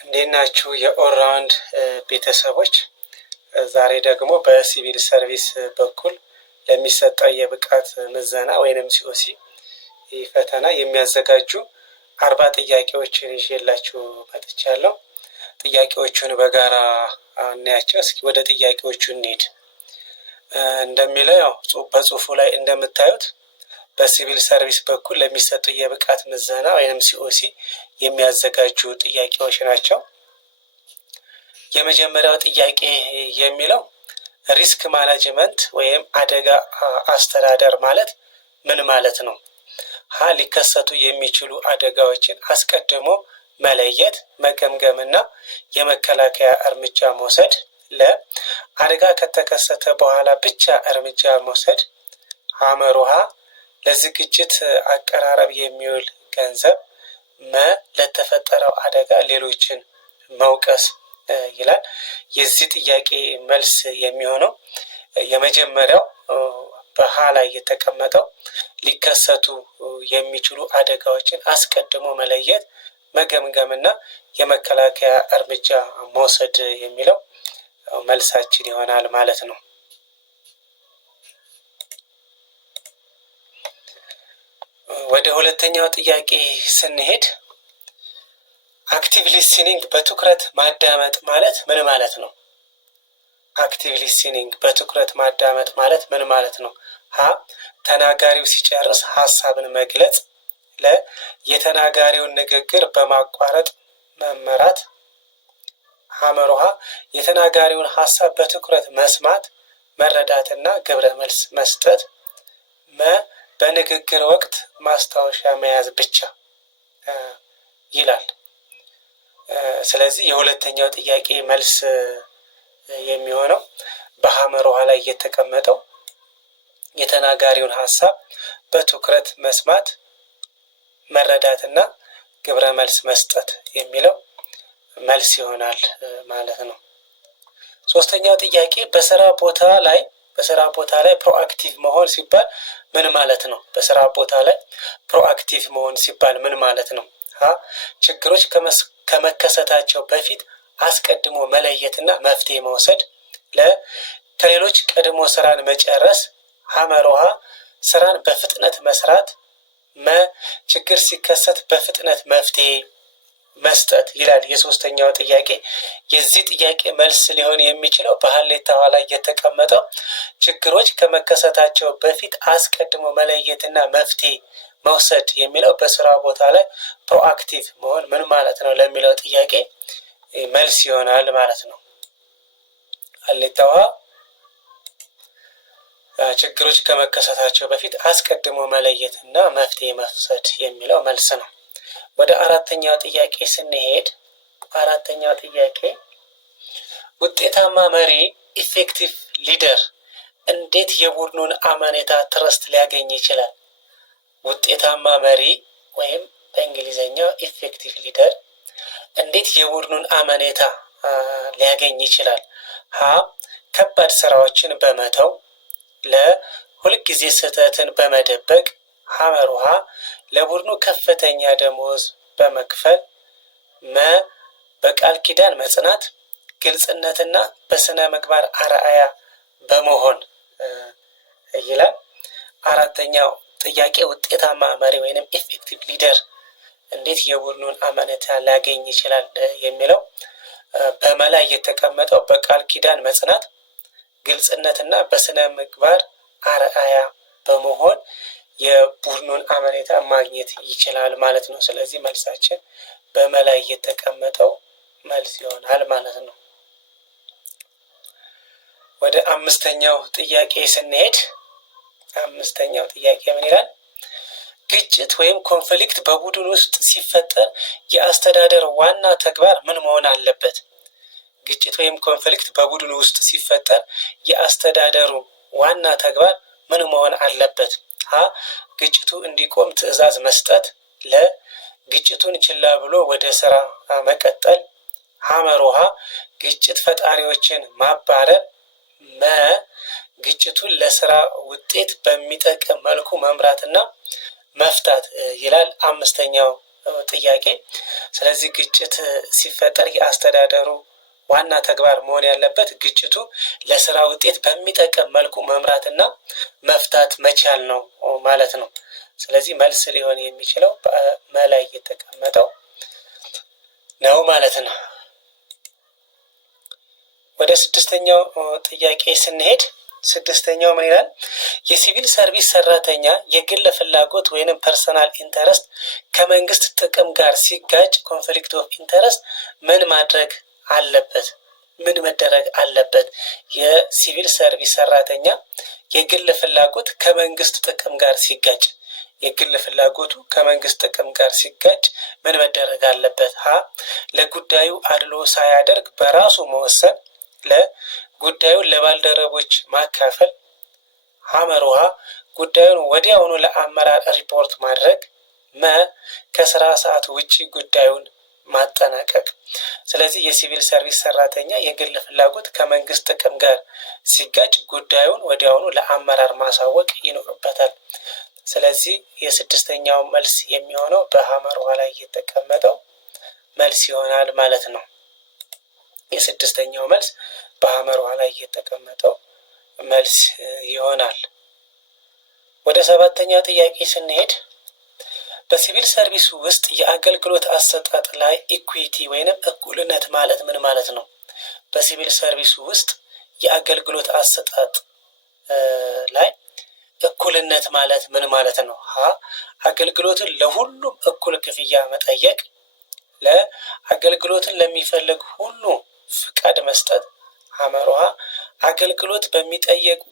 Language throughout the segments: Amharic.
እንዴት ናችሁ የኦልራውንድ ቤተሰቦች? ዛሬ ደግሞ በሲቪል ሰርቪስ በኩል ለሚሰጠው የብቃት ምዘና ወይንም ሲኦሲ ፈተና የሚያዘጋጁ 40 ጥያቄዎችን ይዤላችሁ መጥቻለሁ። ጥያቄዎቹን በጋራ እናያቸው። እስኪ ወደ ጥያቄዎቹ እንሂድ። እንደሚለው ያው በጽሁፉ ላይ እንደምታዩት በሲቪል ሰርቪስ በኩል ለሚሰጡ የብቃት ምዘና ወይንም ሲኦሲ የሚያዘጋጁ ጥያቄዎች ናቸው። የመጀመሪያው ጥያቄ የሚለው ሪስክ ማኔጅመንት ወይም አደጋ አስተዳደር ማለት ምን ማለት ነው? ሀ ሊከሰቱ የሚችሉ አደጋዎችን አስቀድሞ መለየት፣ መገምገምና የመከላከያ እርምጃ መውሰድ። ለ አደጋ ከተከሰተ በኋላ ብቻ እርምጃ መውሰድ። ሐመሩሃ ለዝግጅት አቀራረብ የሚውል ገንዘብ። መ ለተፈጠረው አደጋ ሌሎችን መውቀስ ይላል። የዚህ ጥያቄ መልስ የሚሆነው የመጀመሪያው በሀ ላይ የተቀመጠው ሊከሰቱ የሚችሉ አደጋዎችን አስቀድሞ መለየት፣ መገምገምና የመከላከያ እርምጃ መውሰድ የሚለው መልሳችን ይሆናል ማለት ነው። ወደ ሁለተኛው ጥያቄ ስንሄድ አክቲቭ ሊስኒንግ በትኩረት ማዳመጥ ማለት ምን ማለት ነው? አክቲቭ ሊስኒንግ በትኩረት ማዳመጥ ማለት ምን ማለት ነው? ሀ ተናጋሪው ሲጨርስ ሀሳብን መግለጽ። ለ የተናጋሪውን ንግግር በማቋረጥ መመራት። ሐመሩሃ የተናጋሪውን ሀሳብ በትኩረት መስማት፣ መረዳትና ግብረ መልስ መስጠት። መ በንግግር ወቅት ማስታወሻ መያዝ ብቻ ይላል። ስለዚህ የሁለተኛው ጥያቄ መልስ የሚሆነው በሐመሩሃ ላይ የተቀመጠው የተናጋሪውን ሀሳብ በትኩረት መስማት፣ መረዳትና ግብረ መልስ መስጠት የሚለው መልስ ይሆናል ማለት ነው። ሶስተኛው ጥያቄ በስራ ቦታ ላይ ፕሮአክቲቭ መሆን ሲባል ምን ማለት ነው? በስራ ቦታ ላይ ፕሮአክቲቭ መሆን ሲባል ምን ማለት ነው? ሀ ችግሮች ከመከሰታቸው በፊት አስቀድሞ መለየትና መፍትሄ መውሰድ። ለ ከሌሎች ቀድሞ ስራን መጨረስ። ሐመሩሃ ስራን በፍጥነት መስራት። መ ችግር ሲከሰት በፍጥነት መፍትሄ መስጠት ይላል የሶስተኛው ጥያቄ። የዚህ ጥያቄ መልስ ሊሆን የሚችለው በሀሌታዋ ላይ የተቀመጠው ችግሮች ከመከሰታቸው በፊት አስቀድሞ መለየትና መፍትሄ መውሰድ የሚለው በስራ ቦታ ላይ ፕሮአክቲቭ መሆን ምን ማለት ነው ለሚለው ጥያቄ መልስ ይሆናል ማለት ነው። ሀሌታዋ ችግሮች ከመከሰታቸው በፊት አስቀድሞ መለየትና መፍትሄ መውሰድ የሚለው መልስ ነው። ወደ አራተኛው ጥያቄ ስንሄድ አራተኛው ጥያቄ ውጤታማ መሪ ኢፌክቲቭ ሊደር እንዴት የቡድኑን አመኔታ ትረስት ሊያገኝ ይችላል? ውጤታማ መሪ ወይም በእንግሊዝኛው ኢፌክቲቭ ሊደር እንዴት የቡድኑን አመኔታ ሊያገኝ ይችላል? ሀ ከባድ ስራዎችን በመተው። ለ ሁልጊዜ ስህተትን በመደበቅ። ሐመሩሃ ለቡድኑ ከፍተኛ ደሞዝ በመክፈል። መ በቃል ኪዳን መጽናት፣ ግልጽነትና በስነ ምግባር አርአያ በመሆን ይላል። አራተኛው ጥያቄ ውጤታማ መሪ ወይንም ኢፌክቲቭ ሊደር እንዴት የቡድኑን አመኔታ ሊያገኝ ይችላል የሚለው በመላይ የተቀመጠው በቃል ኪዳን መጽናት፣ ግልጽነትና በስነ ምግባር አርአያ በመሆን የቡድኑን አመኔታ ማግኘት ይችላል ማለት ነው። ስለዚህ መልሳችን በመላይ የተቀመጠው መልስ ይሆናል ማለት ነው። ወደ አምስተኛው ጥያቄ ስንሄድ አምስተኛው ጥያቄ ምን ይላል? ግጭት ወይም ኮንፍሊክት በቡድን ውስጥ ሲፈጠር የአስተዳደር ዋና ተግባር ምን መሆን አለበት? ግጭት ወይም ኮንፍሊክት በቡድን ውስጥ ሲፈጠር የአስተዳደሩ ዋና ተግባር ምን መሆን አለበት? ሀ ግጭቱ እንዲቆም ትዕዛዝ መስጠት። ለ ግጭቱን ችላ ብሎ ወደ ስራ መቀጠል። ሐመሩሃ ግጭት ፈጣሪዎችን ማባረር። መ ግጭቱን ለስራ ውጤት በሚጠቅም መልኩ መምራትና መፍታት ይላል። አምስተኛው ጥያቄ። ስለዚህ ግጭት ሲፈጠር የአስተዳደሩ ዋና ተግባር መሆን ያለበት ግጭቱ ለስራ ውጤት በሚጠቅም መልኩ መምራትና መፍታት መቻል ነው ማለት ነው። ስለዚህ መልስ ሊሆን የሚችለው በመላይ የተቀመጠው ነው ማለት ነው። ወደ ስድስተኛው ጥያቄ ስንሄድ ስድስተኛው ምን ይላል? የሲቪል ሰርቪስ ሰራተኛ የግል ፍላጎት ወይንም ፐርሰናል ኢንተረስት ከመንግስት ጥቅም ጋር ሲጋጭ ኮንፍሊክት ኦፍ ኢንተረስት ምን ማድረግ አለበት? ምን መደረግ አለበት? የሲቪል ሰርቪስ ሰራተኛ የግል ፍላጎት ከመንግስት ጥቅም ጋር ሲጋጭ የግል ፍላጎቱ ከመንግስት ጥቅም ጋር ሲጋጭ ምን መደረግ አለበት? ሀ ለጉዳዩ አድሎ ሳያደርግ በራሱ መወሰን፣ ለጉዳዩን ለባልደረቦች ማካፈል፣ ሐመርሃ ጉዳዩን ወዲያውኑ ለአመራር ሪፖርት ማድረግ፣ መ ከስራ ሰዓት ውጪ ጉዳዩን ማጠናቀቅ። ስለዚህ የሲቪል ሰርቪስ ሰራተኛ የግል ፍላጎት ከመንግስት ጥቅም ጋር ሲጋጭ ጉዳዩን ወዲያውኑ ለአመራር ማሳወቅ ይኖርበታል። ስለዚህ የስድስተኛው መልስ የሚሆነው በሐመርሃ ላይ የተቀመጠው መልስ ይሆናል ማለት ነው። የስድስተኛው መልስ በሐመርሃ ላይ የተቀመጠው መልስ ይሆናል። ወደ ሰባተኛው ጥያቄ ስንሄድ በሲቪል ሰርቪስ ውስጥ የአገልግሎት አሰጣጥ ላይ ኢኩዊቲ ወይንም እኩልነት ማለት ምን ማለት ነው? በሲቪል ሰርቪስ ውስጥ የአገልግሎት አሰጣጥ ላይ እኩልነት ማለት ምን ማለት ነው? ሀ አገልግሎትን ለሁሉም እኩል ክፍያ መጠየቅ፣ ለአገልግሎትን ለሚፈልግ ሁሉ ፍቃድ መስጠት፣ ሐመርሃ አገልግሎት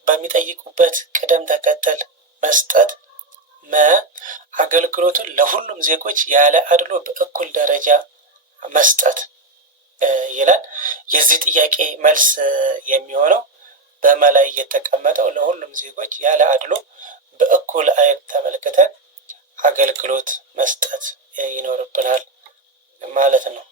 በሚጠይቁበት ቅደም ተከተል መስጠት፣ መ አገልግሎቱን ለሁሉም ዜጎች ያለ አድሎ በእኩል ደረጃ መስጠት ይላል። የዚህ ጥያቄ መልስ የሚሆነው በመላይ የተቀመጠው ለሁሉም ዜጎች ያለ አድሎ በእኩል አይን ተመልክተን አገልግሎት መስጠት ይኖርብናል ማለት ነው።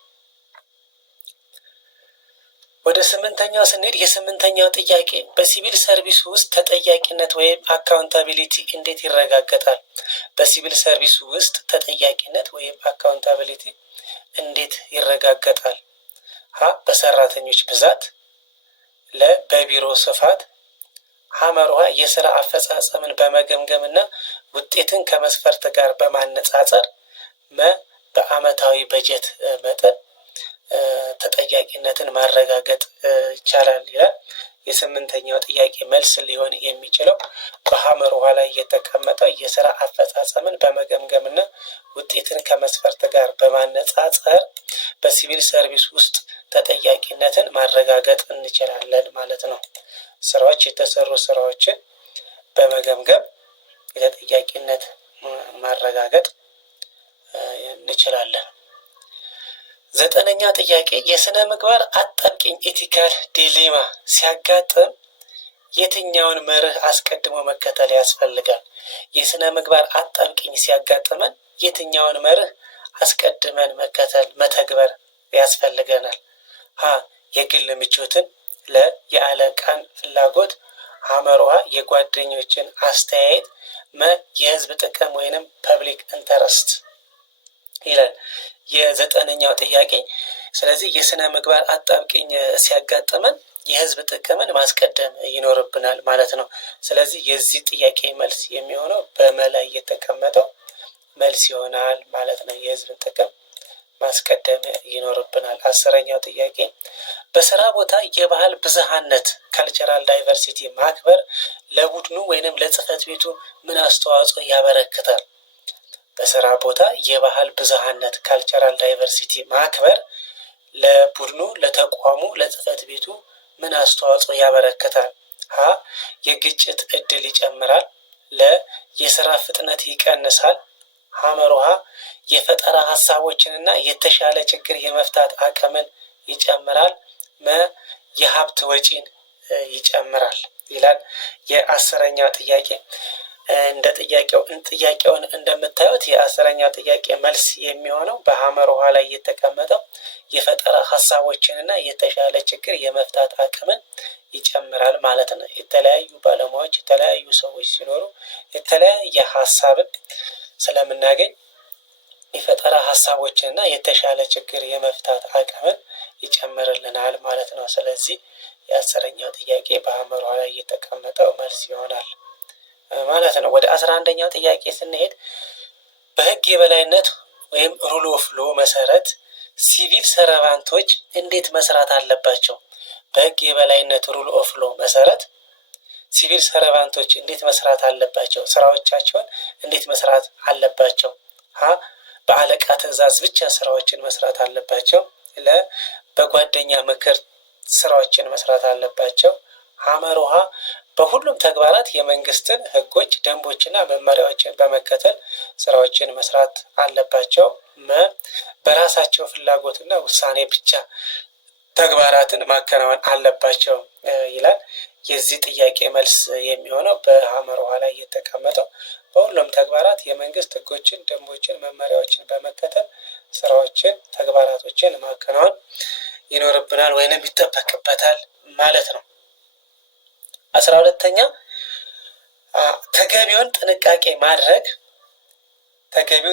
ወደ ስምንተኛው ስንሄድ የስምንተኛው ጥያቄ በሲቪል ሰርቪስ ውስጥ ተጠያቂነት ወይም አካውንታቢሊቲ እንዴት ይረጋገጣል? በሲቪል ሰርቪስ ውስጥ ተጠያቂነት ወይም አካውንታቢሊቲ እንዴት ይረጋገጣል? ሀ በሰራተኞች ብዛት፣ ለ በቢሮ ስፋት፣ ሐመርሃ የስራ አፈጻጸምን በመገምገምና ውጤትን ከመስፈርት ጋር በማነጻጸር፣ መ በአመታዊ በጀት መጠን ተጠያቂነትን ማረጋገጥ ይቻላል ይላል። የስምንተኛው ጥያቄ መልስ ሊሆን የሚችለው በሐመርሃ ላይ የተቀመጠው የስራ አፈጻጸምን በመገምገምና ውጤትን ከመስፈርት ጋር በማነጻጸር በሲቪል ሰርቪስ ውስጥ ተጠያቂነትን ማረጋገጥ እንችላለን ማለት ነው። ስራዎች የተሰሩ ስራዎችን በመገምገም የተጠያቂነት ማረጋገጥ እንችላለን። ዘጠነኛ ጥያቄ የስነ ምግባር አጣብቂኝ ኢቲካል ዲሌማ ሲያጋጥም የትኛውን መርህ አስቀድሞ መከተል ያስፈልጋል? የስነ ምግባር አጣብቂኝ ሲያጋጥመን የትኛውን መርህ አስቀድመን መተግበር ያስፈልገናል? ሀ የግል ምቾትን፣ ለ የአለቃን ፍላጎት፣ ሐመርሃ የጓደኞችን አስተያየት፣ መ የህዝብ ጥቅም ወይንም ፐብሊክ ኢንተረስት ይላል የዘጠነኛው ጥያቄ። ስለዚህ የስነ ምግባር አጣብቂኝ ሲያጋጥመን የህዝብ ጥቅምን ማስቀደም ይኖርብናል ማለት ነው። ስለዚህ የዚህ ጥያቄ መልስ የሚሆነው በመላይ የተቀመጠው መልስ ይሆናል ማለት ነው። የህዝብን ጥቅም ማስቀደም ይኖርብናል። አስረኛው ጥያቄ በስራ ቦታ የባህል ብዝሃነት ካልቸራል ዳይቨርሲቲ ማክበር ለቡድኑ ወይንም ለጽህፈት ቤቱ ምን አስተዋጽኦ ያበረክታል? በስራ ቦታ የባህል ብዝሃነት ካልቸራል ዳይቨርሲቲ ማክበር ለቡድኑ፣ ለተቋሙ፣ ለጽህፈት ቤቱ ምን አስተዋጽኦ ያበረክታል? ሀ የግጭት እድል ይጨምራል፣ ለ የስራ ፍጥነት ይቀንሳል፣ ሐመርሃ የፈጠራ ሀሳቦችንና የተሻለ ችግር የመፍታት አቅምን ይጨምራል፣ መ የሀብት ወጪን ይጨምራል ይላል የአስረኛው ጥያቄ። እንደ ጥያቄውን እንደምታዩት የአስረኛው ጥያቄ መልስ የሚሆነው በሐመርሃ ላይ የተቀመጠው የፈጠራ ሀሳቦችንና የተሻለ ችግር የመፍታት አቅምን ይጨምራል ማለት ነው። የተለያዩ ባለሙያዎች የተለያዩ ሰዎች ሲኖሩ የተለያየ ሀሳብን ስለምናገኝ የፈጠራ ሀሳቦችንና የተሻለ ችግር የመፍታት አቅምን ይጨምርልናል ማለት ነው። ስለዚህ የአስረኛው ጥያቄ በሐመር ውሃ ላይ የተቀመጠው መልስ ይሆናል ማለት ነው። ወደ 11ኛው ጥያቄ ስንሄድ በህግ የበላይነት ወይም ሩል ኦፍ ሎ መሰረት ሲቪል ሰርቫንቶች እንዴት መስራት አለባቸው? በህግ የበላይነት ሩል ኦፍ ሎ መሰረት ሲቪል ሰርቫንቶች እንዴት መስራት አለባቸው? ስራዎቻቸውን እንዴት መስራት አለባቸው? ሀ በአለቃ ትዕዛዝ ብቻ ስራዎችን መስራት አለባቸው። ለ በጓደኛ ምክር ስራዎችን መስራት አለባቸው። ሐመር ውሃ በሁሉም ተግባራት የመንግስትን ህጎች፣ ደንቦችና መመሪያዎችን በመከተል ስራዎችን መስራት አለባቸው። መ በራሳቸው ፍላጎትና ውሳኔ ብቻ ተግባራትን ማከናወን አለባቸው ይላል። የዚህ ጥያቄ መልስ የሚሆነው በሐመር ውሃ ላይ የተቀመጠው በሁሉም ተግባራት የመንግስት ህጎችን፣ ደንቦችን፣ መመሪያዎችን በመከተል ስራዎችን፣ ተግባራቶችን ማከናወን ይኖርብናል ወይንም ይጠበቅበታል ማለት ነው። 12ኛ ተገቢውን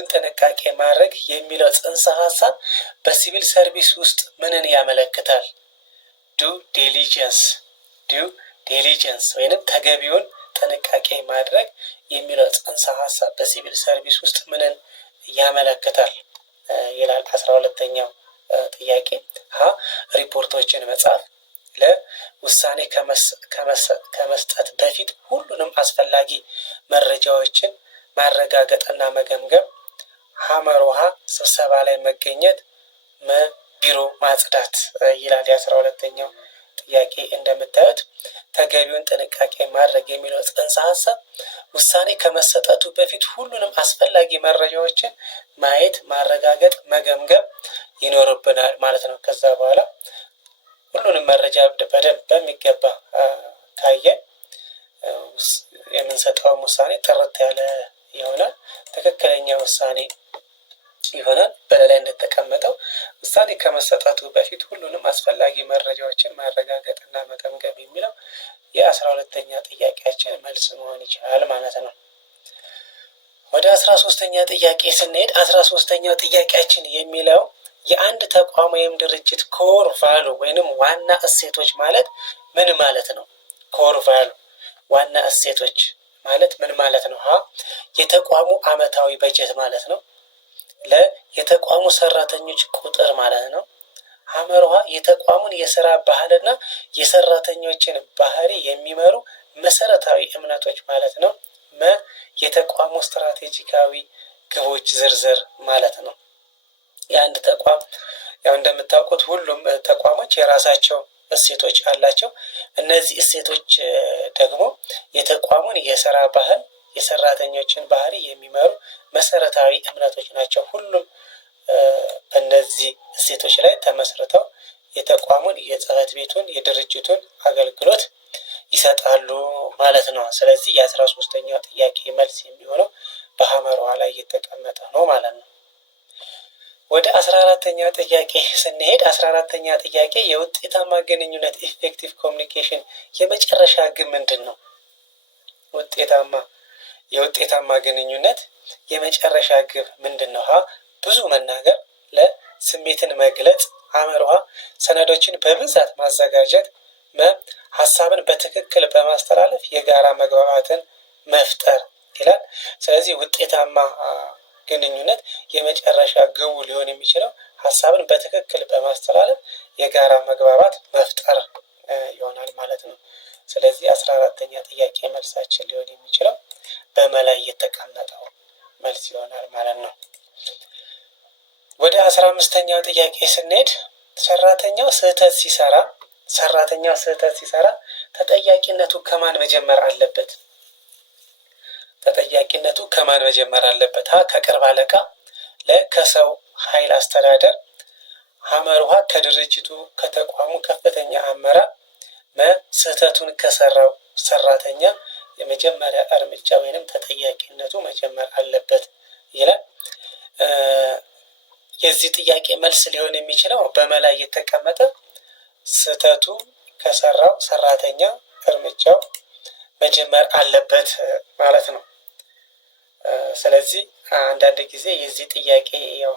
ጥንቃቄ ማድረግ የሚለው ጽንሰ ሀሳብ በሲቪል ሰርቪስ ውስጥ ምንን ያመለክታል? ዱ ዲሊጀንስ ወይንም ተገቢውን ጥንቃቄ ማድረግ የሚለው ጽንሰ ሀሳብ በሲቪል ሰርቪስ ውስጥ ምንን ያመለክታል ይላል 12ኛው ጥያቄ። ሀ ሪፖርቶችን መጻፍ፣ ለውሳኔ ከመስጠት በፊት ሁሉንም አስፈላጊ መረጃዎችን ማረጋገጥና መገምገም፣ ሐመር ውሃ ስብሰባ ላይ መገኘት፣ ቢሮ ማጽዳት ይላል። የ12ኛው ጥያቄ እንደምታዩት ተገቢውን ጥንቃቄ ማድረግ የሚለው ጽንሰ ሀሳብ ውሳኔ ከመሰጠቱ በፊት ሁሉንም አስፈላጊ መረጃዎችን ማየት፣ ማረጋገጥ፣ መገምገም ይኖርብናል ማለት ነው። ከዛ በኋላ ሁሉንም መረጃ በደንብ በሚገባ ካየን የምንሰጠውም ውሳኔ ጥርት ያለ ይሆናል፣ ትክክለኛ ውሳኔ ይሆናል። በላይ እንደተቀመጠው ውሳኔ ከመሰጠቱ በፊት ሁሉንም አስፈላጊ መረጃዎችን ማረጋገጥና መገምገም የሚለው የ12ኛ ጥያቄያችን መልስ መሆን ይችላል ማለት ነው። ወደ 13ኛ ጥያቄ ስንሄድ 13ኛው ጥያቄያችን የሚለው የአንድ ተቋም ወይም ድርጅት ኮር ቫሉ ወይንም ዋና እሴቶች ማለት ምን ማለት ነው? ኮር ቫሉ ዋና እሴቶች ማለት ምን ማለት ነው? ሀ የተቋሙ አመታዊ በጀት ማለት ነው። ለ የተቋሙ ሰራተኞች ቁጥር ማለት ነው። ሐመር ውሃ የተቋሙን የስራ ባህልና የሰራተኞችን ባህሪ የሚመሩ መሰረታዊ እምነቶች ማለት ነው። መ የተቋሙ ስትራቴጂካዊ ግቦች ዝርዝር ማለት ነው። የአንድ ተቋም ያው እንደምታውቁት ሁሉም ተቋሞች የራሳቸው እሴቶች አላቸው። እነዚህ እሴቶች ደግሞ የተቋሙን የስራ ባህል፣ የሰራተኞችን ባህሪ የሚመሩ መሰረታዊ እምነቶች ናቸው። ሁሉም በእነዚህ እሴቶች ላይ ተመስርተው የተቋሙን፣ የጽህፈት ቤቱን፣ የድርጅቱን አገልግሎት ይሰጣሉ ማለት ነው። ስለዚህ የ13ኛው ጥያቄ መልስ የሚሆነው በሐመር ውሃ ላይ የተቀመጠ ነው ማለት ነው። ወደ 14ኛ ጥያቄ ስንሄድ 14ኛ ጥያቄ የውጤታማ ግንኙነት ኢፌክቲቭ ኮሚኒኬሽን የመጨረሻ ግብ ምንድን ነው? የውጤታማ ግንኙነት የመጨረሻ ግብ ምንድን ነው? ሀ ብዙ መናገር፣ ለ ስሜትን መግለጽ፣ ሐመር ውሃ ሰነዶችን በብዛት ማዘጋጀት፣ መ ሀሳብን በትክክል በማስተላለፍ የጋራ መግባባትን መፍጠር ይላል። ስለዚህ ውጤታማ ግንኙነት የመጨረሻ ግቡ ሊሆን የሚችለው ሀሳብን በትክክል በማስተላለፍ የጋራ መግባባት መፍጠር ይሆናል ማለት ነው። ስለዚህ 14ኛ ጥያቄ መልሳችን ሊሆን የሚችለው በመላይ የተቀመጠው መልስ ይሆናል ማለት ነው። ወደ 15ኛው ጥያቄ ስንሄድ ሰራተኛው ስህተት ሲሰራ ተጠያቂነቱ ከማን መጀመር አለበት? ተጠያቂነቱ ከማን መጀመር አለበት? ሀ ከቅርብ አለቃ፣ ለ ከሰው ኃይል አስተዳደር፣ ሐመር ውሃ ከድርጅቱ ከተቋሙ ከፍተኛ አመራር፣ መ ስህተቱን ከሰራው ሰራተኛ የመጀመሪያ እርምጃ ወይንም ተጠያቂነቱ መጀመር አለበት ይላል። የዚህ ጥያቄ መልስ ሊሆን የሚችለው በመላይ የተቀመጠ ስህተቱ ከሰራው ሰራተኛ እርምጃው መጀመር አለበት ማለት ነው። ስለዚህ አንዳንድ ጊዜ የዚህ ጥያቄ ያው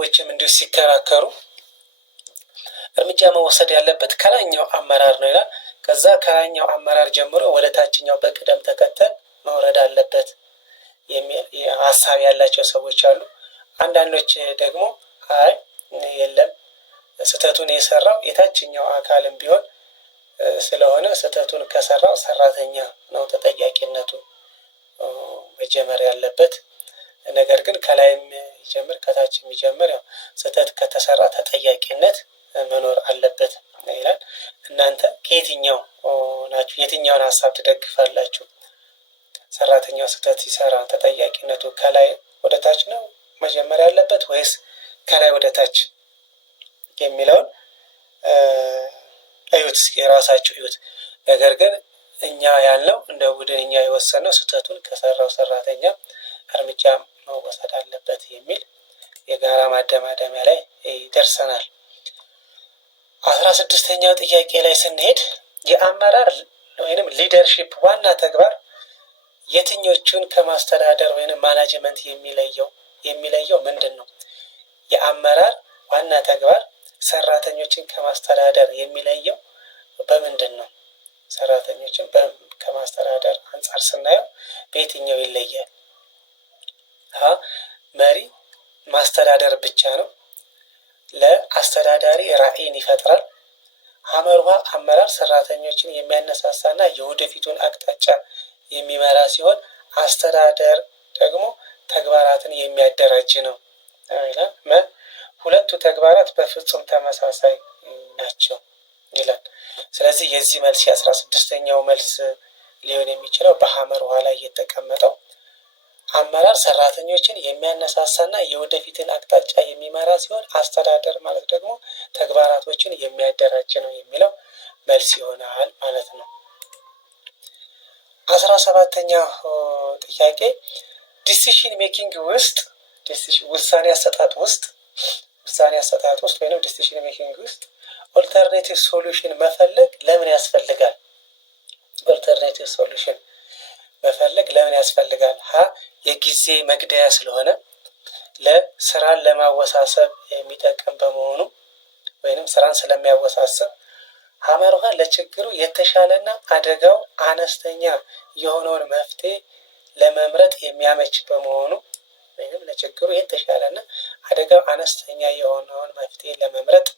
ሰዎችም እንዲሁ ሲከራከሩ እርምጃ መወሰድ ያለበት ከላይኛው አመራር ነው ይላል። ከዛ ከላይኛው አመራር ጀምሮ ወደ ታችኛው በቅደም ተከተል መውረድ አለበት የሚል ሀሳብ ያላቸው ሰዎች አሉ። አንዳንዶች ደግሞ አይ የለም ስህተቱን የሰራው የታችኛው አካልም ቢሆን ስለሆነ ስህተቱን ከሰራው ሰራተኛ ነው ተጠያቂነቱ መጀመር ያለበት። ነገር ግን ከላይም ይጀምር ከታችም ይጀምር ያው ስህተት ከተሰራ ተጠያቂነት መኖር አለበት ይላል። እናንተ ከየትኛው ናችሁ? የትኛውን ሀሳብ ትደግፋላችሁ? ሰራተኛው ስህተት ሲሰራ ተጠያቂነቱ ከላይ ወደ ታች ነው መጀመር ያለበት ወይስ ከላይ ወደ ታች የሚለውን እዩት፣ የራሳችሁ እዩት። ነገር ግን እኛ ያልነው እንደ ቡድን እኛ የወሰነው ስህተቱን ከሰራው ሰራተኛ እርምጃ መወሰድ አለበት የሚል የጋራ ማደማደሚያ ላይ ደርሰናል። 16ኛው ጥያቄ ላይ ስንሄድ የአመራር ወይንም ሊደርሺፕ ዋና ተግባር የትኞቹን ከማስተዳደር ወይንም ማናጅመንት የሚለየው ምንድን ነው? የአመራር ዋና ተግባር ሰራተኞችን ከማስተዳደር የሚለየው በምንድን ነው? ሰራተኞችን ከማስተዳደር አንጻር ስናየው በየትኛው ይለያል? መሪ ማስተዳደር ብቻ ነው። ለአስተዳዳሪ ራዕይን ይፈጥራል። ሐመርሃ አመራር ሰራተኞችን የሚያነሳሳና የወደፊቱን አቅጣጫ የሚመራ ሲሆን አስተዳደር ደግሞ ተግባራትን የሚያደራጅ ነው ይላል። ሁለቱ ተግባራት በፍጹም ተመሳሳይ ናቸው ይላል። ስለዚህ የዚህ መልስ 16ኛው መልስ ሊሆን የሚችለው በሐመርሃ ላይ የተቀመጠው አመራር ሰራተኞችን የሚያነሳሳና የወደፊትን አቅጣጫ የሚመራ ሲሆን አስተዳደር ማለት ደግሞ ተግባራቶችን የሚያደራጅ ነው የሚለው መልስ ይሆናል ማለት ነው። 17ኛው ጥያቄ ዲሲሽን ሜኪንግ ውስጥ ውሳኔ አሰጣጥ ውስጥ ወይም ዲሲሽን ሜኪንግ ውስጥ ኦልተርኔቲቭ ሶሉሽን መፈለግ ለምን ያስፈልጋል? ኦልተርኔቲቭ ሶሉሽን መፈለግ ለምን ያስፈልጋል? የጊዜ መግደያ ስለሆነ፣ ለስራን ለማወሳሰብ የሚጠቅም በመሆኑ ወይንም ስራን ስለሚያወሳስብ፣ ሐመርሃ ለችግሩ የተሻለና አደጋው አነስተኛ የሆነውን መፍትሄ ለመምረጥ የሚያመች በመሆኑ ወይንም ለችግሩ የተሻለና አደጋው አነስተኛ የሆነውን መፍትሄ ለመምረጥ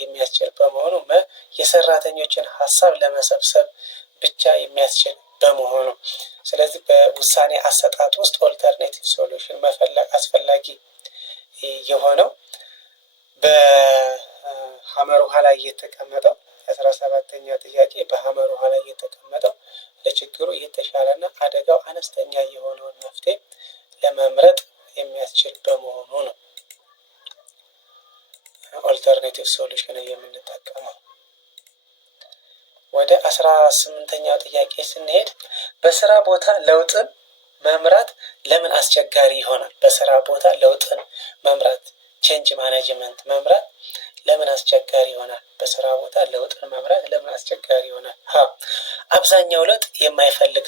የሚያስችል በመሆኑ፣ የሰራተኞችን ሀሳብ ለመሰብሰብ ብቻ የሚያስችል በመሆኑ። ስለዚህ በውሳኔ አሰጣጥ ውስጥ ኦልተርኔቲቭ ሶሉሽን መፈለግ አስፈላጊ የሆነው በሐመርሃ ላይ የተቀመጠው 17ኛው ጥያቄ በሐመርሃ ላይ የተቀመጠው ለችግሩ የተሻለና አደጋው አነስተኛ የሆነውን መፍትሄ ለመምረጥ የሚያስችል በመሆኑ ነው ኦልተርኔቲቭ ሶሉሽን የምንጠቀመው። ወደ 18ኛው ጥያቄ ስንሄድ በስራ ቦታ ለውጥን መምራት ለምን አስቸጋሪ ይሆናል? በስራ ቦታ ለውጥን መምራት ቼንጅ ማኔጅመንት መምራት ለምን አስቸጋሪ ይሆናል? በስራ ቦታ ለውጥን መምራት ለምን አስቸጋሪ ይሆናል? አብዛኛው ለውጥ የማይፈልግ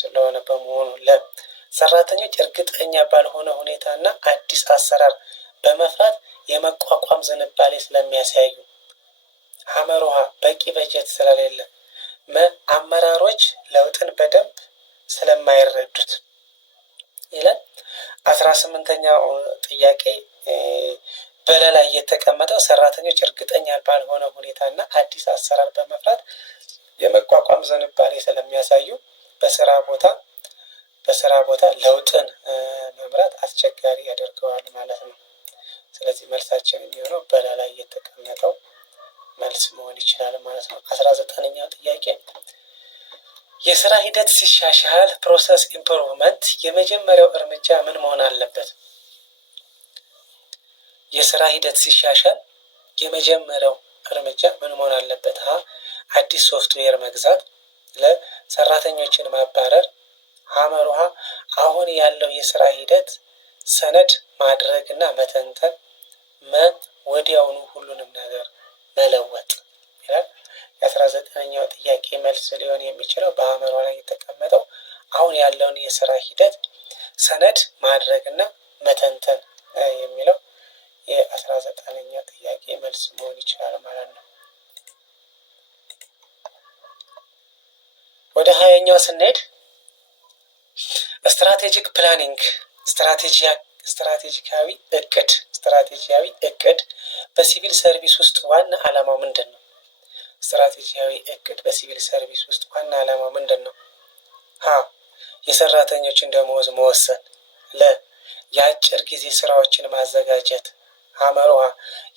ስለሆነ በመሆኑ ሰራተኞች እርግጠኛ ባልሆነ ሁኔታና አዲስ አሰራር በመፍራት የመቋቋም ዝንባሌ ስለሚያሳዩ፣ ሐመርሃ በቂ በጀት ስለሌለ፣ አመራሮች ለውጥን በደንብ ስለማይረዱት ይላል። 18ኛው ጥያቄ በላይ የተቀመጠው ሰራተኞች እርግጠኛ ባልሆነ ሁኔታና አዲስ አሰራር በመፍራት የመቋቋም ዝንባሌ ስለሚያሳዩ በስራ ቦታ ለውጥን መምራት አስቸጋሪ ያደርገዋል ማለት ነው። ስለዚህ መልሳችን የሚሆነው በላይ የተቀመጠው መልስ መሆን ይችላል ማለት ነው። 19ኛው ጥያቄ የስራ ሂደት ሲሻሻል ፕሮሰስ ኢምፕሩቭመንት የመጀመሪያው እርምጃ ምን መሆን አለበት? የስራ ሂደት ሲሻሻል የመጀመሪያው እርምጃ ምን መሆን አለበት? አዲስ ሶፍትዌር መግዛት፣ ለሰራተኞችን ማባረር፣ ሐመርሃ አሁን ያለው የስራ ሂደት ሰነድ ማድረግና መተንተን፣ ወዲያውኑ ሁሉንም ነገር መለወጥ ይላል። 19ኛው ጥያቄ መልስ ሊሆን የሚችለው በሐመርሃ ላይ የተቀመጠው አሁን ያለውን የስራ ሂደት ሰነድ ማድረግ እና መተንተን የሚለው የ19ኛ ጥያቄ መልስ መሆን ይችላል ማለት ነው። ወደ 20ኛው ስንሄድ ስትራቴጂክ ፕላኒንግ ስትራቴጂካዊ እቅድ በሲቪል ሰርቪስ ውስጥ ዋና ዓላማው ምንድን ነው? ስትራቴጂካዊ እቅድ በሲቪል ሰርቪስ ውስጥ ዋና ዓላማው ምንድን ነው? ሀ የሰራተኞችን ደመወዝ መወሰን፣ ለ የአጭር ጊዜ ስራዎችን ማዘጋጀት፣ ሐመርሃ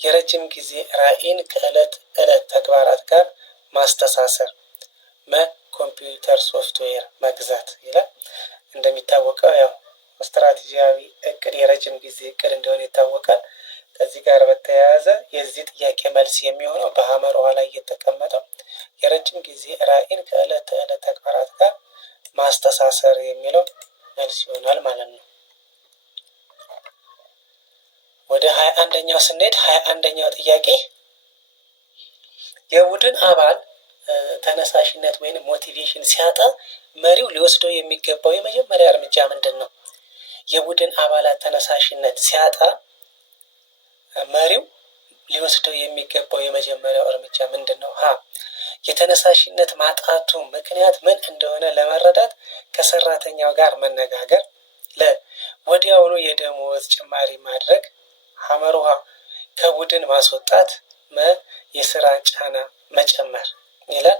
የረጅም ጊዜ ራዕይን ከዕለት ዕለት ተግባራት ጋር ማስተሳሰር፣ መ ኮምፒውተር ሶፍትዌር መግዛት ይላል። እንደሚታወቀው ያው ስትራቴጂያዊ እቅድ የረጅም ጊዜ እቅድ እንደሆነ ይታወቃል። ከዚህ ጋር በተያያዘ የዚህ ጥያቄ መልስ የሚሆነው በሐመርሃ ላይ የተቀመጠው የረጅም ጊዜ ራዕይን ከዕለት ተዕለት ተግባራት ጋር ማስተሳሰር የሚለው መልስ ይሆናል ማለት ነው። ወደ 21ኛው ስንሄድ 21ኛው ጥያቄ የቡድን አባል ተነሳሽነት ወይም ሞቲቬሽን ሲያጣ መሪው ሊወስደው የሚገባው የመጀመሪያ እርምጃ ምንድን ነው? የቡድን አባላት ተነሳሽነት ሲያጣ መሪው ሊወስደው የሚገባው የመጀመሪያው እርምጃ ምንድን ነው? ሀ የተነሳሽነት ማጣቱ ምክንያት ምን እንደሆነ ለመረዳት ከሰራተኛው ጋር መነጋገር፣ ለ ወዲያውኑ የደመወዝ ጭማሪ ማድረግ፣ ሐመርሃ ከቡድን ማስወጣት፣ መ የስራ ጫና መጨመር ይላል።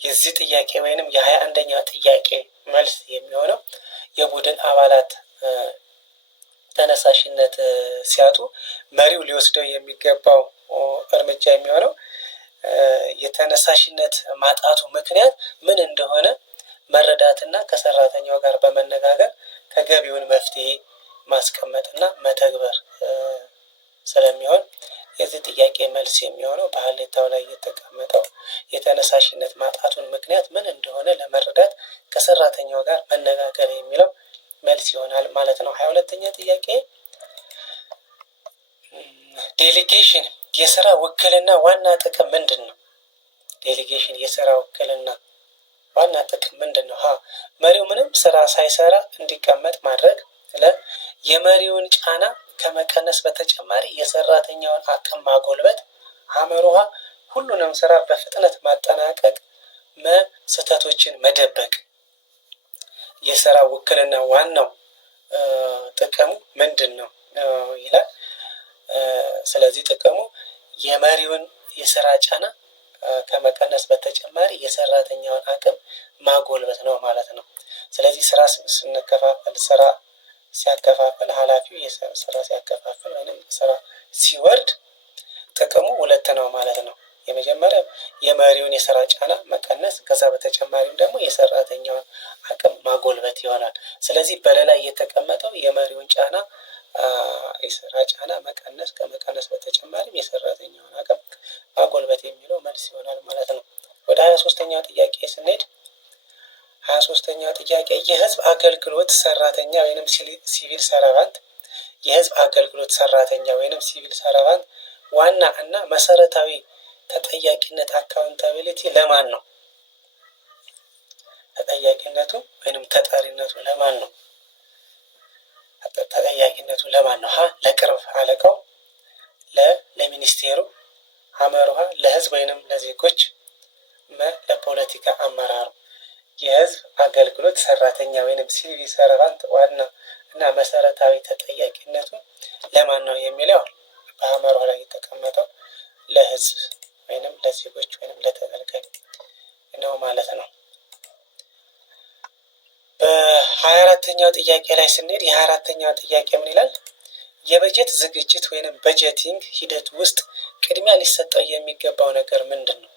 የዚህ ጥያቄ ወይንም የ21ኛው ጥያቄ መልስ የሚሆነው የቡድን አባላት ተነሳሽነት ሲያጡ መሪው ሊወስደው የሚገባው እርምጃ የሚሆነው የተነሳሽነት ማጣቱ ምክንያት ምን እንደሆነ መረዳትና ከሰራተኛው ጋር በመነጋገር ተገቢውን መፍትሄ ማስቀመጥና መተግበር ስለሚሆን የዚህ ጥያቄ መልስ የሚሆነው በሀሌታው ላይ የተቀመጠው የተነሳሽነት ማጣቱን ምክንያት ምን እንደሆነ ለመረዳት ከሰራተኛው ጋር መነጋገር የሚለው መልስ ይሆናል ማለት ነው። 22ኛ ጥያቄ ዴሊጌሽን የስራ ውክልና ዋና ጥቅም ምንድን ነው? ዴሊጌሽን የስራ ውክልና ዋና ጥቅም ምንድን ነው? ሀ መሪው ምንም ስራ ሳይሰራ እንዲቀመጥ ማድረግ፣ ለ የመሪውን ጫና ከመቀነስ በተጨማሪ የሰራተኛውን አቅም ማጎልበት፣ ሐመርሃ ሁሉንም ስራ በፍጥነት ማጠናቀቅ፣ መ ስህተቶችን መደበቅ። የስራ ውክልና ዋናው ጥቅሙ ምንድን ነው ይላል። ስለዚህ ጥቅሙ የመሪውን የስራ ጫና ከመቀነስ በተጨማሪ የሰራተኛውን አቅም ማጎልበት ነው ማለት ነው። ስለዚህ ስራ ስንከፋፈል ስራ ሲያከፋፍል ኃላፊው ስራ ሲያከፋፍል ወይም ስራ ሲወርድ ጥቅሙ ሁለት ነው ማለት ነው። የመጀመሪያው የመሪውን የስራ ጫና መቀነስ፣ ከዛ በተጨማሪም ደግሞ የሰራተኛውን አቅም ማጎልበት ይሆናል። ስለዚህ በሌላ የተቀመጠው የመሪውን ጫና የስራ ጫና መቀነስ፣ ከመቀነስ በተጨማሪም የሰራተኛውን አቅም ማጎልበት የሚለው መልስ ይሆናል ማለት ነው። ወደ 23ኛው ጥያቄ ስንሄድ 23ኛው ጥያቄ የህዝብ አገልግሎት ሰራተኛ ወይንም ሲቪል ሰርቫንት የህዝብ አገልግሎት ሰራተኛ ወይንም ሲቪል ሰርቫንት ዋና እና መሰረታዊ ተጠያቂነት አካውንታቢሊቲ ለማን ነው? ተጠያቂነቱ ወይንም ተጠሪነቱ ለማን ነው? ተጠያቂነቱ ለማን ነው? ሀ ለቅርብ አለቃው፣ ለሚኒስቴሩ፣ ሐመርሃ ለህዝብ ወይንም ለዜጎች፣ መ ለፖለቲካ አመራሩ። የህዝብ አገልግሎት ሰራተኛ ወይንም ሲቪል ሰርቫንት ዋና እና መሰረታዊ ተጠያቂነቱ ለማን ነው የሚለው በሐመርሃ ላይ የተቀመጠው ለህዝብ ወይንም ለዜጎች ወይንም ለተገልጋይ ነው ማለት ነው። በ24ኛው ጥያቄ ላይ ስንሄድ የ24ኛው ጥያቄ ምን ይላል? የበጀት ዝግጅት ወይንም በጀቲንግ ሂደት ውስጥ ቅድሚያ ሊሰጠው የሚገባው ነገር ምንድን ነው?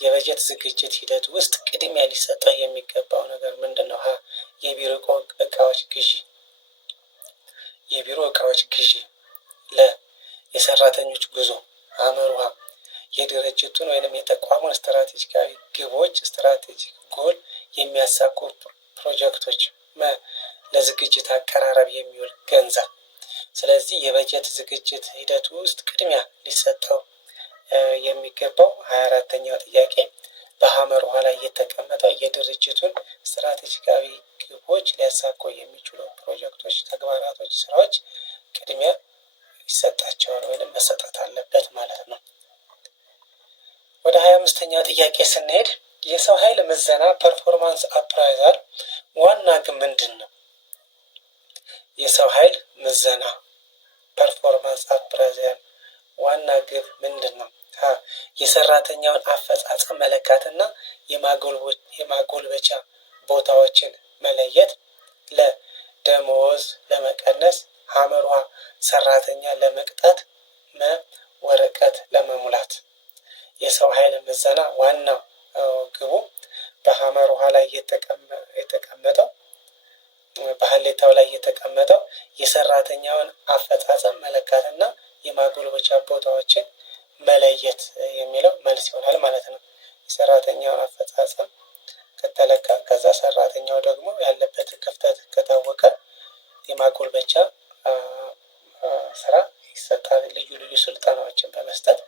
የበጀት ዝግጅት ሂደት ውስጥ ቅድሚያ ሊሰጠው የሚገባው ነገር ምንድን ነው? ሀ የቢሮ እቃዎች ግዢ፣ የቢሮ እቃዎች ግዢ፣ ለ የሰራተኞች ጉዞ፣ ሐመርሃ የድርጅቱን ወይንም የተቋሙን ስትራቴጂካዊ ግቦች ስትራቴጂክ ጎል የሚያሳኩ ፕሮጀክቶች፣ መ ለዝግጅት አቀራረብ የሚውል ገንዘብ። ስለዚህ የበጀት ዝግጅት ሂደቱ ውስጥ ቅድሚያ ሊሰጠው የሚገባው 24ኛው ጥያቄ በሐመርሃ ላይ የተቀመጠው የድርጅቱን ስትራቴጂካዊ ግቦች ሊያሳኩ የሚችሉ ፕሮጀክቶች፣ ተግባራቶች፣ ስራዎች ቅድሚያ ይሰጣቸዋል ወይም መሰጠት አለበት ማለት ነው። ወደ 25ኛው ጥያቄ ስንሄድ የሰው ኃይል ምዘና ፐርፎርማንስ አፕራይዛል ዋና ግብ ምንድን ነው? የሰው ኃይል ምዘና ፐርፎርማንስ አፕራይዛል ዋና ግብ ምንድን ነው? የሰራተኛውን አፈጻጸም መለካትና የማጎልበቻ ቦታዎችን መለየት፣ ለደመወዝ ለመቀነስ፣ ሐመርሃ ሰራተኛ ለመቅጣት፣ ወረቀት ለመሙላት። የሰው ኃይል ምዘና ዋናው ግቡ በሐመርሃ ላይ የተቀመጠው በሐሌታው ላይ የተቀመጠው የሰራተኛውን አፈጻጸም መለካትና የማጎልበቻ ቦታዎችን መለየት የሚለው መልስ ይሆናል ማለት ነው። የሰራተኛውን አፈጻጸም ከተለካ ከዛ ሰራተኛው ደግሞ ያለበት ክፍተት ከታወቀ የማጎልበቻ ስራ ይሰጣል። ልዩ ልዩ ስልጠናዎችን በመስጠት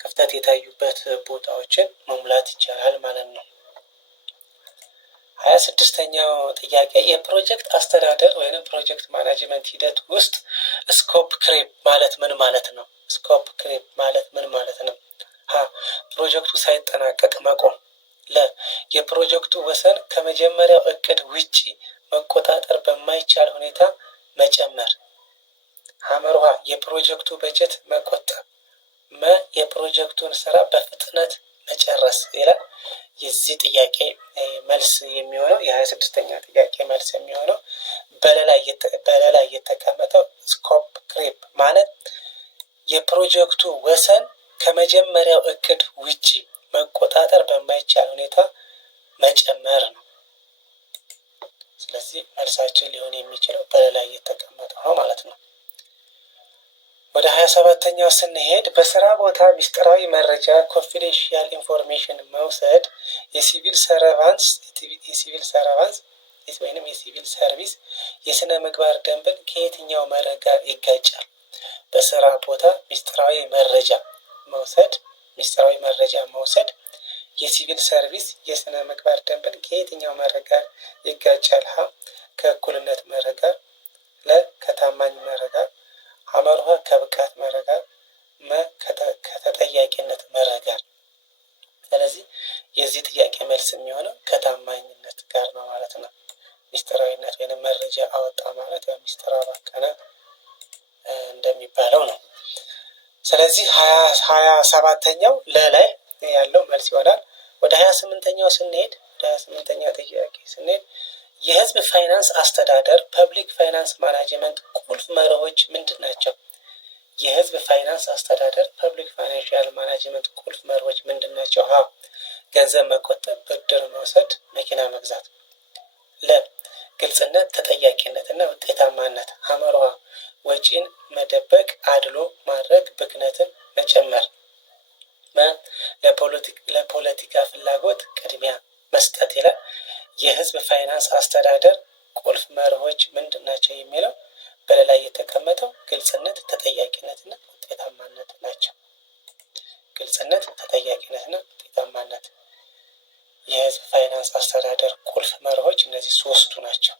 ክፍተት የታዩበት ቦታዎችን መሙላት ይቻላል ማለት ነው። 26ኛው ጥያቄ የፕሮጀክት አስተዳደር ወይም ፕሮጀክት ማኔጅመንት ሂደት ውስጥ ስኮፕ ክሬፕ ማለት ምን ማለት ነው? ስኮፕ ክሬፕ ማለት ምን ማለት ነው? ፕሮጀክቱ ሳይጠናቀቅ መቆም። የፕሮጀክቱ ወሰን ከመጀመሪያው እቅድ ውጪ መቆጣጠር በማይቻል ሁኔታ መጨመር። ሐመርሃ የፕሮጀክቱ በጀት መቆጠብ። የፕሮጀክቱን ስራ በፍጥነት መጨረስ ይላል። የዚህ ጥያቄ መልስ የሚሆነው የ26ኛ ጥያቄ መልስ የሚሆነው በሌላ የተቀመጠው ስኮፕ ክሬፕ ማለት የፕሮጀክቱ ወሰን ከመጀመሪያው እቅድ ውጪ መቆጣጠር በማይቻል ሁኔታ መጨመር ነው። ስለዚህ መልሳችን ሊሆን የሚችለው በሌላ የተቀመጠው ነው ማለት ነው። ወደ 27ኛው ስንሄድ በስራ ቦታ ሚስጥራዊ መረጃ ኮንፊደንሻል ኢንፎርሜሽን መውሰድ የሲቪል ሰርቪስ የስነ ምግባር ደንብን ከየትኛው መርህ ጋር ይጋጫል? በስራ ቦታ ሚስጥራዊ መረጃ መውሰድ የሲቪል ሰርቪስ የስነ ምግባር ደንብን ከየትኛው መርህ ጋር ይጋጫል? ከእኩልነት መርህ ጋር፣ ከታማኝ መርህ ጋር፣ ሐመርሃ ከብቃት መርህ ጋር፣ ከተጠያቂነት መርህ ጋር። ስለዚህ የዚህ ጥያቄ መልስ የሚሆነው ከታማኝነት ጋር ነው ማለት ነው። ሚስጥራዊነት ወይም መረጃ አወጣ ማለት ያው ሚስጥር አባከነ እንደሚባለው ነው። ስለዚህ 27ኛው ለላይ ያለው መልስ ይሆናል። ወደ 28ኛው ስንሄድ ጥያቄ ስንሄድ የህዝብ ፋይናንስ አስተዳደር ፐብሊክ ፋይናንስ ማኔጅመንት ቁልፍ መርሆች ምንድን ናቸው? የህዝብ ፋይናንስ አስተዳደር ፐብሊክ ፋይናንሻል ማኔጅመንት ቁልፍ መርሆች ምንድን ናቸው? ገንዘብ መቆጠብ፣ ብድር መውሰድ፣ መኪና መግዛት። ግልጽነት፣ ተጠያቂነት እና ውጤታማነት። ሐመርሃ ወጪን መደበቅ፣ አድሎ ማድረግ፣ ብክነትን መጨመር። ለፖለቲካ ፍላጎት ቅድሚያ መስጠት ይላል። የህዝብ ፋይናንስ አስተዳደር ቁልፍ መርሆች ምንድን ናቸው የሚለው በላይ የተቀመጠው ግልጽነት፣ ተጠያቂነትና ውጤታማነት ናቸው። ግልጽነት፣ ተጠያቂነትና ውጤታማነት የህዝብ ፋይናንስ አስተዳደር ቁልፍ መርሆች እነዚህ ሶስቱ ናቸው።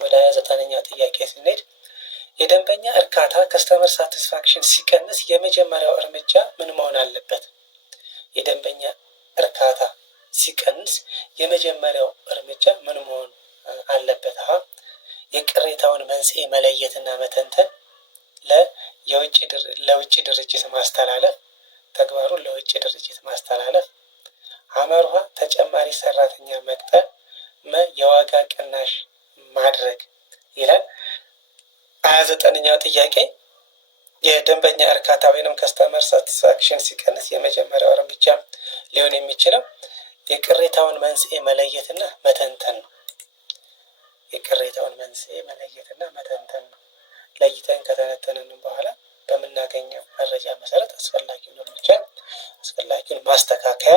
ወደ 29ኛው ጥያቄ ስንሄድ የደንበኛ እርካታ ከስተመር ሳቲስፋክሽን ሲቀንስ የመጀመሪያው እርምጃ ምን መሆን አለበት? የደንበኛ እርካታ ሲቀንስ የመጀመሪያው እርምጃ ምን መሆን አለበት? የቅሬታውን መንስኤ መለየትና መተንተን፣ ለውጭ ድርጅት ማስተላለፍ፣ ተግባሩን ለውጭ ድርጅት ማስተላለፍ። ሐመርሃ ተጨማሪ ሰራተኛ መቅጠር፣ የዋጋ ቅናሽ ማድረግ ይላል። 29ኛው ጥያቄ የደንበኛ እርካታ ወይንም ከስተመር ሳቲስፋክሽን ሲቀንስ የመጀመሪያው እርምጃ ሊሆን የሚችለው የቅሬታውን መንስኤ መለየትና መተንተን ነው። የቅሬታውን መንስኤ መለየትና መተንተን ነው። ለይተን ከተነተንን በኋላ በምናገኘው መረጃ መሰረት አስፈላጊውን እርምጃ አስፈላጊውን ማስተካከያ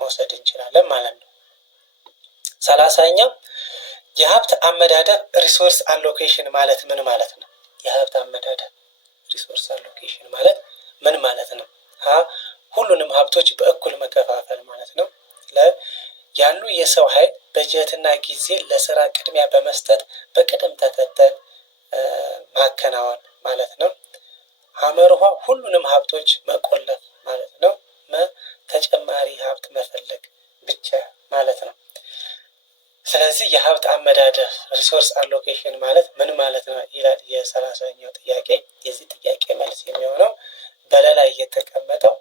መውሰድ እንችላለን ማለት ነው። 30ኛው የሀብት አመዳደብ ሪሶርስ አሎኬሽን ማለት ምን ማለት ነው? የሀብት አመዳደብ ሪሶርስ አሎኬሽን ማለት ምን ማለት ነው? ሁሉንም ሀብቶች በእኩል መከፋፈል ማለት ነው። ያሉ የሰው ኃይል በጀትና ጊዜ ለስራ ቅድሚያ በመስጠት በቅደም ተከተል ማከናወን ማለት ነው። ሀመርኋ ሁሉንም ሀብቶች መቆለፍ ማለት ነው። ተጨማሪ ሀብት መፈለግ ብቻ ማለት ነው። ስለዚህ የሀብት አመዳደብ ሪሶርስ አሎኬሽን ማለት ምን ማለት ነው ይላል የ30ኛው ጥያቄ። የዚህ ጥያቄ መልስ የሚሆነው በላይ የተቀመጠው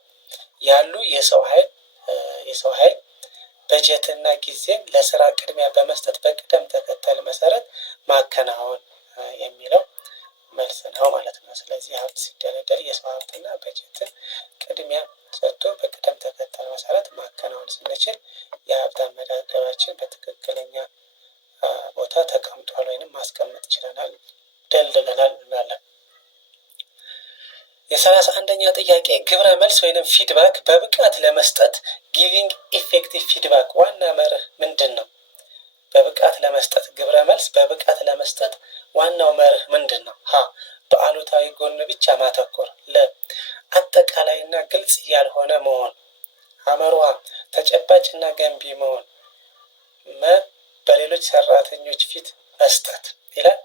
ያሉ የሰው ኃይል በጀትና ጊዜን ለስራ ቅድሚያ በመስጠት በቅደም ተከተል መሰረት ማከናወን የሚለው መልስ ነው ማለት ነው። ስለዚህ ሀብት ሲደለደል የሰው ሀብትና በጀትን ቅድሚያ ሰጥቶ በቅደም ተከተል መሰረት ማከናወን ስንችል የሀብት አመዳደባችን በትክክለኛ ቦታ ተቀምጧል ወይንም ማስቀመጥ ችለናል፣ ደልድለናል እንላለን። የ31ኛ ጥያቄ ግብረ መልስ ወይንም ፊድባክ በብቃት ለመስጠት ጊቪንግ ኢፌክቲቭ ፊድባክ ዋና መርህ ምንድን ነው? በብቃት ለመስጠት ግብረ መልስ በብቃት ለመስጠት ዋናው መርህ ምንድን ነው? ሀ በአሉታዊ ጎን ብቻ ማተኮር፣ ለ አጠቃላይና ግልጽ ያልሆነ መሆን፣ ሐመርሃ ተጨባጭና ገንቢ መሆን፣ መ በሌሎች ሰራተኞች ፊት መስጠት ይላል።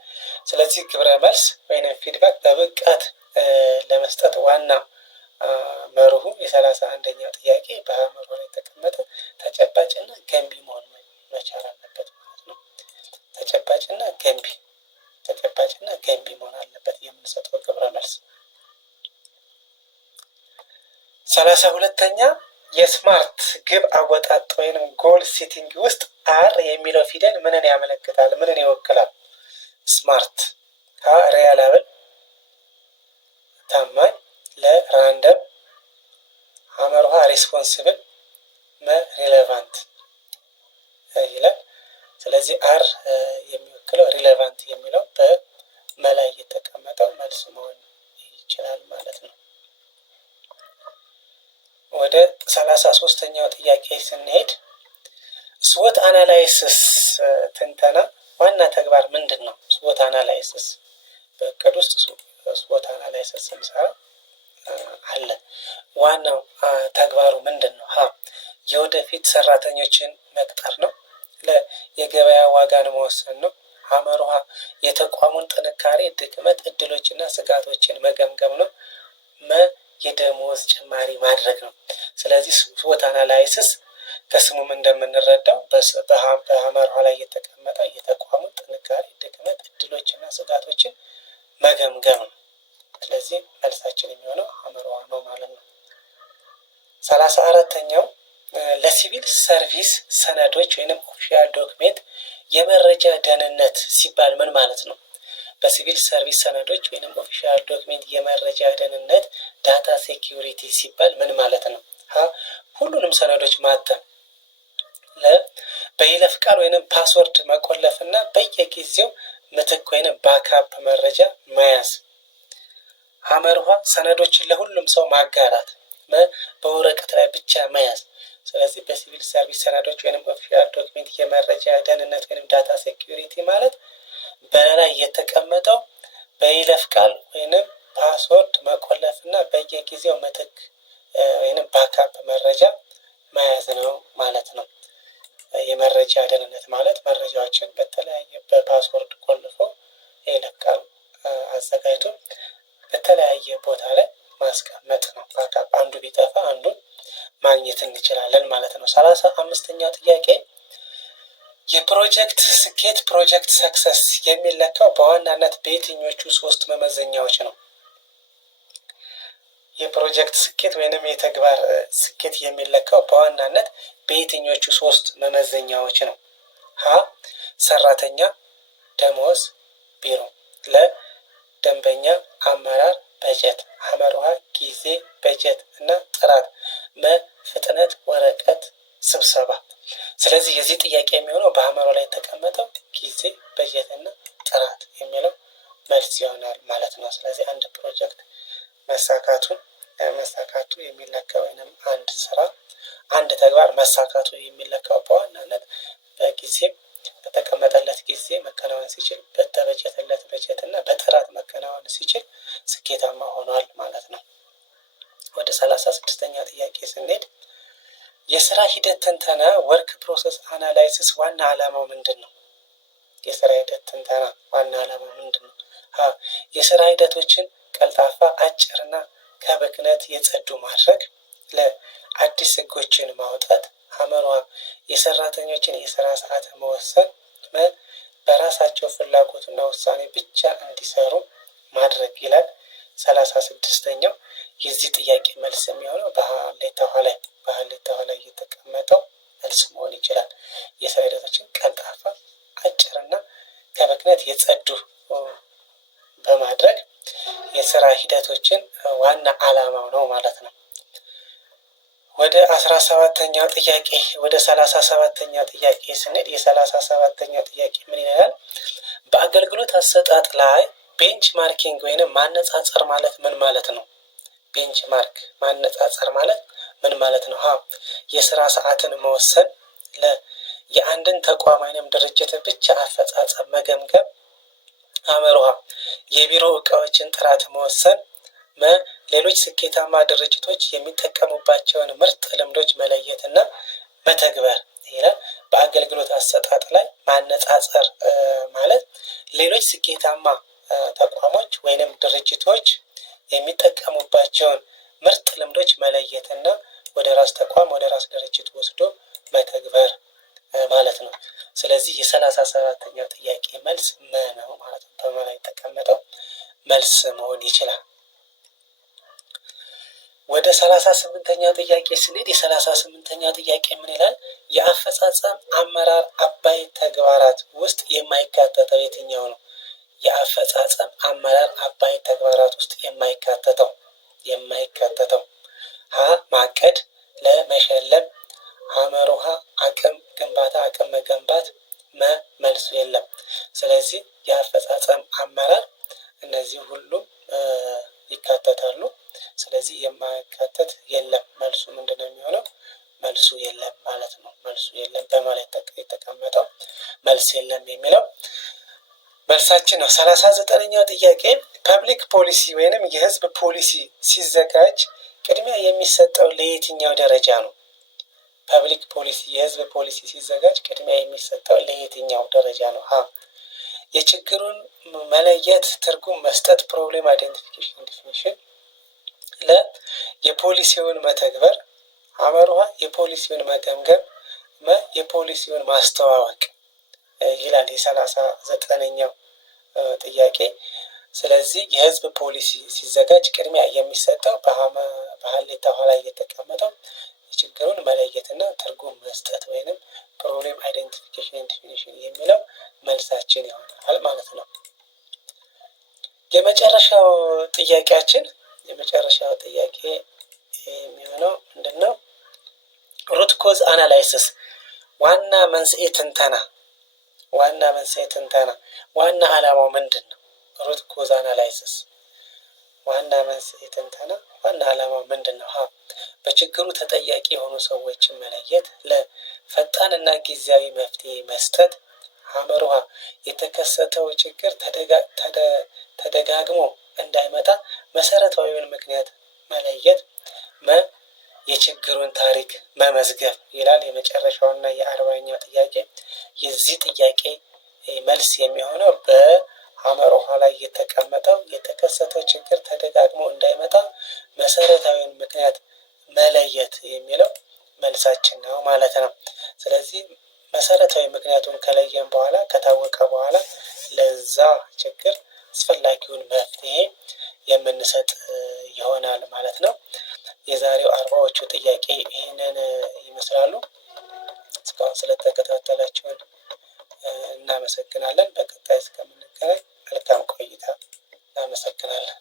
ስለዚህ ግብረ መልስ ወይንም ፊድባክ በብቃት ለመስጠት ዋና መርሁ የ31ኛው ጥያቄ በሐመርሃ ላይ የተቀመጠ ተጨባጭና ገንቢ መሆን መቻል አለበት ማለት ነው። ተጨባጭና ገንቢ መሆን አለበት የምንሰጠው ግብረ መልስ። 32ኛ የስማርት ግብ አወጣጥ ወይንም ጎል ሴቲንግ ውስጥ አር የሚለው ፊደል ምንን ያመለክታል? ምንን ይወክላል? ስማርት ሪላብል ታማኝ፣ ለራንደም፣ ሐመርሃ ሪስፖንሲብል፣ ሪሌቫንት ይላል። ስለዚህ አር የሚወክለው ሪሌቫንት የሚለው በመላይ የተቀመጠው መልስ መሆን ይችላል ማለት ነው። ወደ 33ኛው ጥያቄ ስንሄድ ስዎት አናላይሲስ ትንተና ዋና ተግባር ምንድን ነው? ስዎት አናላይሲስ በእቅድ ውስጥ ስዎት አናላይሲስ ስንሰራ አለ። ዋናው ተግባሩ ምንድን ነው? ሀ የወደፊት ሰራተኞችን መቅጠር ነው። ለ የገበያ ዋጋን መወሰን ነው። ሐመርሃ የተቋሙን ጥንካሬ፣ ድክመት፣ እድሎችና ስጋቶችን መገምገም ነው። መ የደሞዝ ጭማሪ ማድረግ ነው። ስለዚህ ስዎት አናላይሲስ ከስሙም እንደምንረዳው በሐመርሃ ላይ የተቀመጠ የተቋሙን ጥንካሬ፣ ድክመት፣ እድሎችና ስጋቶችን መገምገም ነው። ስለዚህ መልሳችን የሚሆነው ሐመርሃ ነው ማለት ነው። 34ኛው ለሲቪል ሰርቪስ ሰነዶች ወይንም ኦፊሻል ዶክሜንት የመረጃ ደህንነት ሲባል ምን ማለት ነው? በሲቪል ሰርቪስ ሰነዶች ወይንም ኦፊሻል ዶክሜንት የመረጃ ደህንነት ዳታ ሴኪዩሪቲ ሲባል ምን ማለት ነው? ሀ ሁሉንም ሰነዶች ማተም፣ ለ በይለፍ ቃል ወይንም ፓስወርድ መቆለፍና በየጊዜው ምትክ ወይንም ባካፕ መረጃ መያዝ፣ ሐመርሃ ሰነዶችን ለሁሉም ሰው ማጋራት፣ በወረቀት ላይ ብቻ መያዝ። ስለዚህ በሲቪል ሰርቪስ ሰነዶች ወይንም ኦፊሻል ዶክሜንት የመረጃ ደህንነት ወይንም ዳታ ሴኪዩሪቲ ማለት በላይ የተቀመጠው በይለፍ ቃል ወይንም ፓስወርድ መቆለፍ እና በየጊዜው ምትክ ወይንም ባካፕ መረጃ መያዝ ነው ማለት ነው። የመረጃ ደህንነት ማለት መረጃዎችን በተለያየ በፓስወርድ ቆልፎ የይለፍ ቃል አዘጋጅቶ በተለያየ ቦታ ላይ ማስቀመጥ ነው። ባካፕ አንዱ ቢጠፋ አንዱን ማግኘት እንችላለን ማለት ነው። 35ኛው ጥያቄ የፕሮጀክት ስኬት ፕሮጀክት ሰክሰስ የሚለካው በዋናነት በየትኞቹ 3 መመዘኛዎች ነው? የፕሮጀክት ስኬት ወይንም የተግባር ስኬት የሚለካው በዋናነት በየትኞቹ 3 መመዘኛዎች ነው? ሀ ሰራተኛ፣ ደሞዝ፣ ቢሮ፣ ለ ደንበኛ፣ አመራር፣ በጀት፣ ሐመርሃ ጊዜ፣ በጀት እና ጥራት፣ መ ፍጥነት፣ ወረቀት፣ ስብሰባ። ስለዚህ የዚህ ጥያቄ የሚሆነው በሐመርሃ ላይ የተቀመጠው ጊዜ፣ በጀት እና ጥራት የሚለው መልስ ይሆናል ማለት ነው። ስለዚህ አንድ ፕሮጀክት መሳካቱ የሚለካው ወይንም አንድ ስራ አንድ ተግባር መሳካቱ የሚለካው በዋናነት በጊዜም በተቀመጠለት ጊዜ መከናወን ሲችል፣ በተበጀተለት በጀት እና በጥራት መከናወን ሲችል ስኬታማ ሆኗል ማለት ነው። ወደ 36ኛ ጥያቄ ስንሄድ የስራ ሂደት ትንተና ወርክ ፕሮሰስ አናላይሲስ ዋና ዓላማው ምንድን ነው? የስራ ሂደት ትንተና ዋና ዓላማው ምንድን ነው? የስራ ሂደቶችን ቀልጣፋ፣ አጭርና ከብክነት የጸዱ ማድረግ፣ ለአዲስ ህጎችን ማውጣት፣ የሰራተኞችን የስራ ሰዓት መወሰን፣ በራሳቸው ፍላጎትና ውሳኔ ብቻ እንዲሰሩ ማድረግ ይላል። 36ኛው የዚህ ጥያቄ መልስ የሚሆነው በሀሌታው ላይ የተቀመጠው መልስ መሆን ይችላል። የስራ ሂደቶችን ቀልጣፋ፣ አጭርና ከብክነት የጸዱ በማድረግ የስራ ሂደቶችን ዋና ዓላማው ነው ማለት ነው። ወደ 17ኛው ጥያቄ ወደ 37ኛው ጥያቄ ስንሄድ የ37ኛው ጥያቄ ምን ይላል? በአገልግሎት አሰጣጥ ላይ ቤንች ማርኪንግ ወይንም ማነጻጸር ማለት ምን ማለት ነው? ቤንች ማርክ ማነጻጸር ማለት ምን ማለት ነው? የስራ ሰዓትን መወሰን፣ የአንድን ተቋም ወይንም ድርጅት ብቻ አፈጻጸም መገምገም፣ የቢሮ እቃዎችን ጥራት መወሰን፣ ሌሎች ስኬታማ ድርጅቶች የሚጠቀሙባቸውን ምርጥ ልምዶች መለየትና መተግበር ይላል። በአገልግሎት አሰጣጥ ላይ ማነጻጸር ማለት ሌሎች ስኬታማ ተቋሞች ወይንም ድርጅቶች የሚጠቀሙባቸውን ምርጥ ልምዶች መለየትና ወደ ራስ ተቋም ወደ ራስ ድርጅት ወስዶ መተግበር ማለት ነው። ስለዚህ የ37ኛው ጥያቄ መልስ ነው ማለት ነው። በመላ የተቀመጠው መልስ መሆን ይችላል። ወደ 38ኛው ጥያቄ ስንሄድ የ38ኛው ጥያቄ ምን ይላል? የአፈጻጸም አመራር አባይ ተግባራት ውስጥ የማይካተተው የትኛው ነው? የአፈጻጸም አመራር አባይ ተግባራት ውስጥ የማይካተተው ማቀድ፣ ለመሸለም፣ አቅም ግንባታ፣ አቅም መገንባት፣ መልሱ የለም። ስለዚህ የአፈጻጸም አመራር እነዚህ ሁሉም ይካተታሉ። ስለዚህ የማይካተት የለም። መልሱ ምንድነው የሚሆነው? መልሱ የለም ማለት ነው። መልሱ የለም በማለት የተቀመጠው መልስ የለም የሚለው መልሳችን ነው። 39ኛው ጥያቄ ፐብሊክ ፖሊሲ ወይንም የህዝብ ፖሊሲ ሲዘጋጅ ቅድሚያ የሚሰጠው ለየትኛው ደረጃ ነው? ፐብሊክ ፖሊሲ የህዝብ ፖሊሲ ሲዘጋጅ ቅድሚያ የሚሰጠው ለየትኛው ደረጃ ነው? የችግሩን መለየት፣ ትርጉም መስጠት፣ ፕሮብሌም አይደንቲፊኬሽን ዲፊኒሽን፣ የፖሊሲውን መተግበር፣ የፖሊሲውን መገምገም፣ የፖሊሲውን ማስተዋወቅ ይላል የ39ኛው ጥያቄ። ስለዚህ የህዝብ ፖሊሲ ሲዘጋጅ ቅድሚያ የሚሰጠው በሀሌታው ላይ የተቀመጠው ችግሩን መለየትና ትርጉም መስጠት ወይንም ፕሮብሌም አይደንቲፊኬሽን ዲፊኒሽን የሚለው መልሳችን ይሆናል ማለት ነው። የመጨረሻው ጥያቄ የሚሆነው ምንድነው? ሩት ኮዝ አናላይሲስ ዋና መንስኤ ትንተና ዋና ዓላማው ምንድን ነው? ሩት ኮዝ አናላይሲስ ዋና መንስኤ ትንተና ዋና ዓላማው ምንድን ነው? በችግሩ ተጠያቂ የሆኑ ሰዎችን መለየት፣ ለፈጣንና ጊዜያዊ መፍትሄ መስጠት፣ የተከሰተው ችግር ተደጋግሞ እንዳይመጣ መሰረታዊውን ምክንያት መለየት፣ የችግሩን ታሪክ መመዝገብ ይላል። የመጨረሻውና የ40ኛው ጥያቄ የዚህ ጥያቄ መልስ የሚሆነው በሐመሮሃ ላይ የተቀመጠው የተከሰተው ችግር ተደጋግሞ እንዳይመጣ መሰረታዊውን ምክንያት መለየት የሚለው መልሳችን ነው ማለት ነው። ስለዚህ መሰረታዊ ምክንያቱን ከለየን በኋላ ከታወቀ በኋላ ለዛ ችግር አስፈላጊውን መፍትሄ የምንሰጥ ይሆናል ማለት ነው። የዛሬው 40ዎቹ ጥያቄ ይህንን ይመስላሉ። እስካሁን ስለተከታተላችሁን እናመሰግናለን። በቀጣይ እስከምንገናኝ መልካም ቆይታ። እናመሰግናለን።